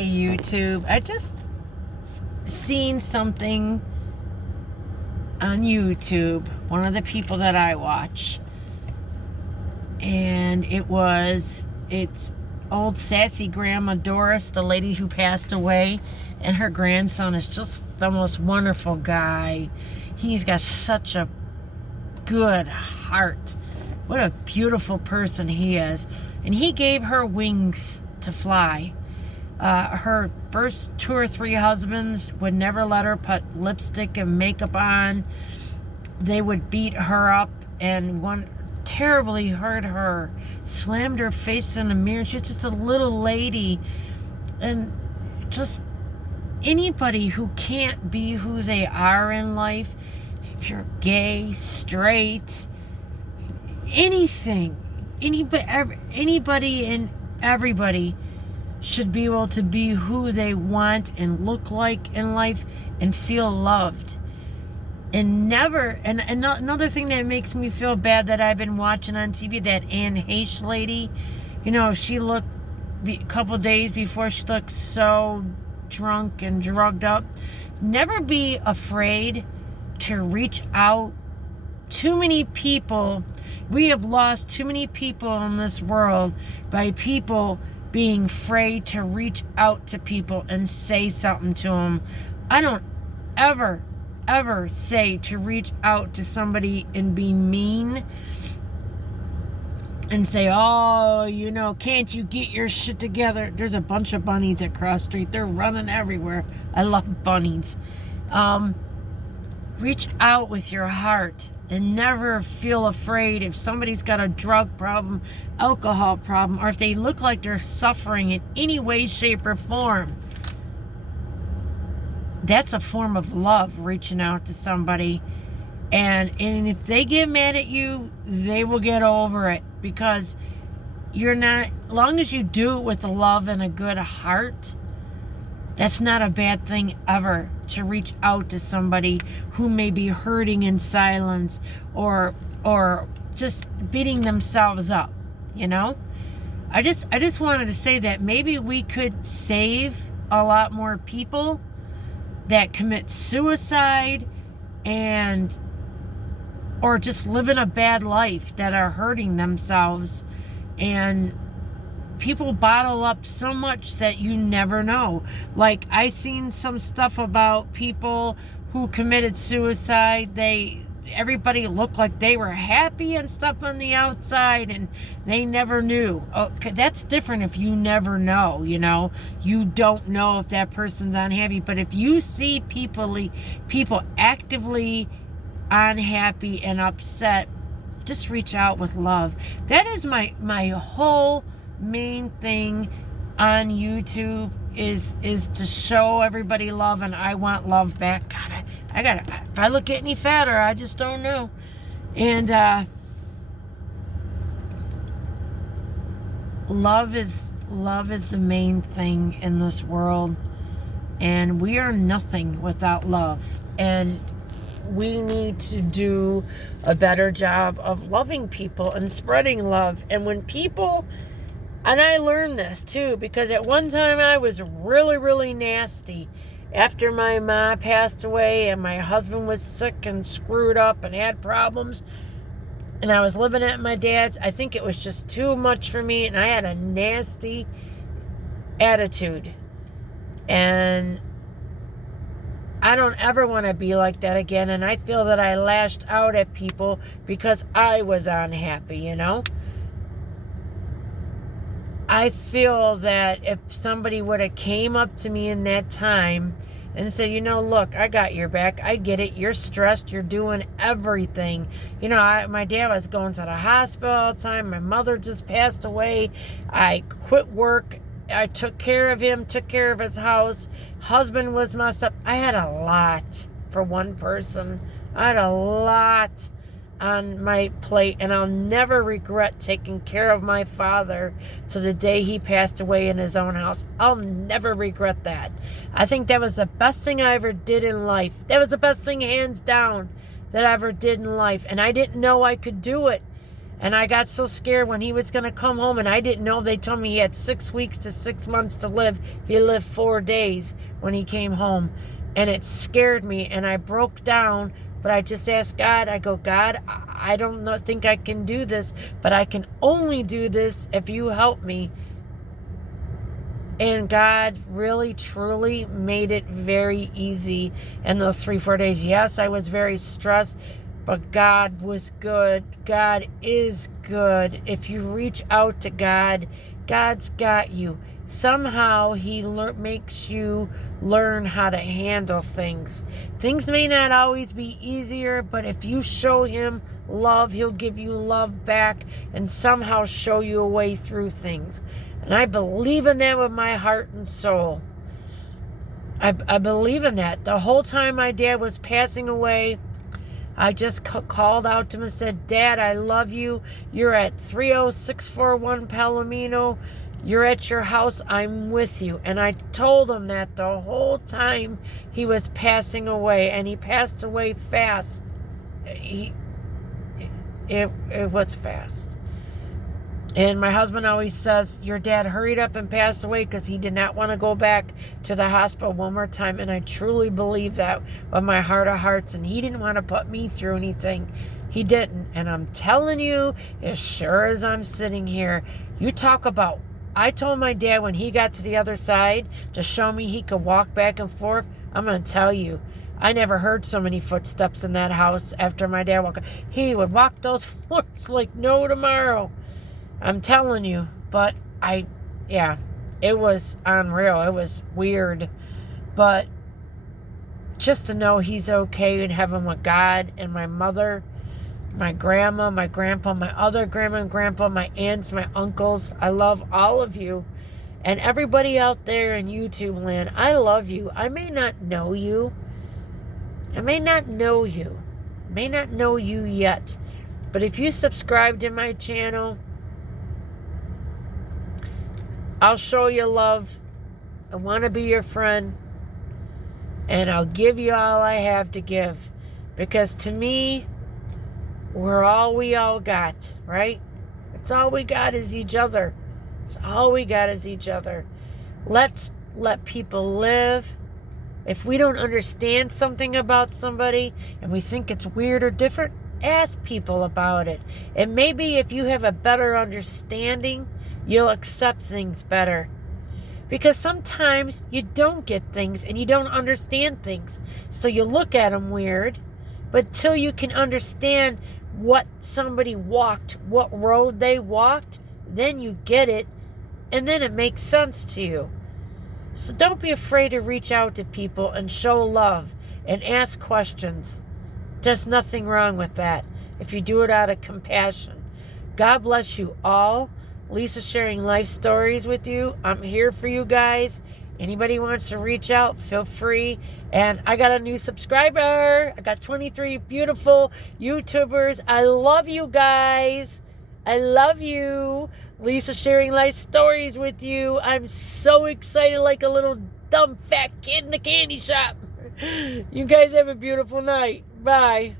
Hey YouTube, I just seen something on YouTube, one of the people that I watch, and it's old sassy grandma Doris, the lady who passed away, and her grandson is just the most wonderful guy. He's got such a good heart. What a beautiful person he is. And he gave her wings to fly. Her first 2 or 3 husbands would never let her put lipstick and makeup on. They would beat her up, and one terribly hurt her, slammed her face in the mirror. She's just a little lady. And just anybody who can't be who they are in life, if you're gay, straight, anything, anybody and everybody should be able to be who they want and look like in life and feel loved. And another thing that makes me feel bad that I've been watching on TV, that Anne Heche lady, she looked, a couple days before, she looked so drunk and drugged up. Never be afraid to reach out. Too many people, we have lost too many people in this world by people being afraid to reach out to people and say something to them. I don't ever say to reach out to somebody and be mean and say, oh, can't you get your shit together? There's a bunch of bunnies at Cross Street. They're running everywhere. I love bunnies. Reach out with your heart and never feel afraid if somebody's got a drug problem, alcohol problem, or if they look like they're suffering in any way, shape, or form. That's a form of love, reaching out to somebody. And if they get mad at you, they will get over it, because as long as you do it with a love and a good heart, that's not a bad thing ever, to reach out to somebody who may be hurting in silence or just beating themselves up, I just wanted to say that maybe we could save a lot more people that commit suicide or just living a bad life, that are hurting themselves. And people bottle up so much that you never know. Like, I seen some stuff about people who committed suicide. Everybody looked like they were happy and stuff on the outside, and they never knew. That's different if you never know, You don't know if that person's unhappy. But if you see people actively unhappy and upset, just reach out with love. That is my whole main thing on YouTube, is to show everybody love, and I want love back. God, I gotta, if I look any fatter, I just don't know. And love is the main thing in this world, and we are nothing without love. And we need to do a better job of loving people and spreading love. And when people, and I learned this too, because at one time I was really, really nasty. After my mom passed away and my husband was sick and screwed up and had problems, and I was living at my dad's, I think it was just too much for me, and I had a nasty attitude. And I don't ever want to be like that again. And I feel that I lashed out at people because I was unhappy, I feel that if somebody would have came up to me in that time and said, look, I got your back. I get it. You're stressed. You're doing everything. My dad was going to the hospital all the time. My mother just passed away. I quit work. I took care of him, took care of his house. Husband was messed up. I had a lot for one person. I had a lot on my plate, and I'll never regret taking care of my father to the day he passed away in his own house. I'll never regret that. I think that was the best thing I ever did in life. That was the best thing, hands down, that I ever did in life. And I didn't know I could do it. And I got so scared when he was going to come home, and I didn't know. They told me he had 6 weeks to 6 months to live. He lived 4 days when he came home. And it scared me, and I broke down. But I just asked God, I go, God, I don't think I can do this, but I can only do this if you help me. And God really, truly made it very easy in those 3-4 days. Yes, I was very stressed, but God was good. God is good. If you reach out to God, God's got you. Somehow He makes you learn how to handle things. Things may not always be easier, but if you show Him love, He'll give you love back and somehow show you a way through things. And I believe in that with my heart and soul. I believe in that. The whole time my dad was passing away, I just called out to him and said, Dad, I love you. You're at 30641 Palomino. You're at your house. I'm with you. And I told him that the whole time he was passing away. And he passed away fast. It was fast. And my husband always says, your dad hurried up and passed away because he did not want to go back to the hospital one more time. And I truly believe that with my heart of hearts. And he didn't want to put me through anything. He didn't. And I'm telling you, as sure as I'm sitting here, you talk about, I told my dad when he got to the other side to show me he could walk back and forth. I'm going to tell you, I never heard so many footsteps in that house after my dad walked. He would walk those floors like no tomorrow. I'm telling you, but it was unreal. It was weird. But just to know he's okay in heaven with God and my mother, my grandma, my grandpa, my other grandma and grandpa, my aunts, my uncles. I love all of you. And everybody out there in YouTube land, I love you. I may not know you. I may not know you. I may not know you yet. But if you subscribe to my channel, I'll show you love. I want to be your friend. And I'll give you all I have to give. Because to me, we're all we all got, right? It's all we got is each other. It's all we got is each other. Let's let people live. If we don't understand something about somebody and we think it's weird or different, ask people about it. And maybe if you have a better understanding, you'll accept things better. Because sometimes you don't get things and you don't understand things. So you look at them weird. But until you can understand what somebody walked, what road they walked, then you get it. And then it makes sense to you. So don't be afraid to reach out to people and show love and ask questions. There's nothing wrong with that if you do it out of compassion. God bless you all. Lisa sharing life stories with you. I'm here for you guys. Anybody wants to reach out, feel free. And I got a new subscriber. I got 23 beautiful YouTubers. I love you guys. I love you. Lisa sharing life stories with you. I'm so excited like a little dumb fat kid in the candy shop. You guys have a beautiful night. Bye.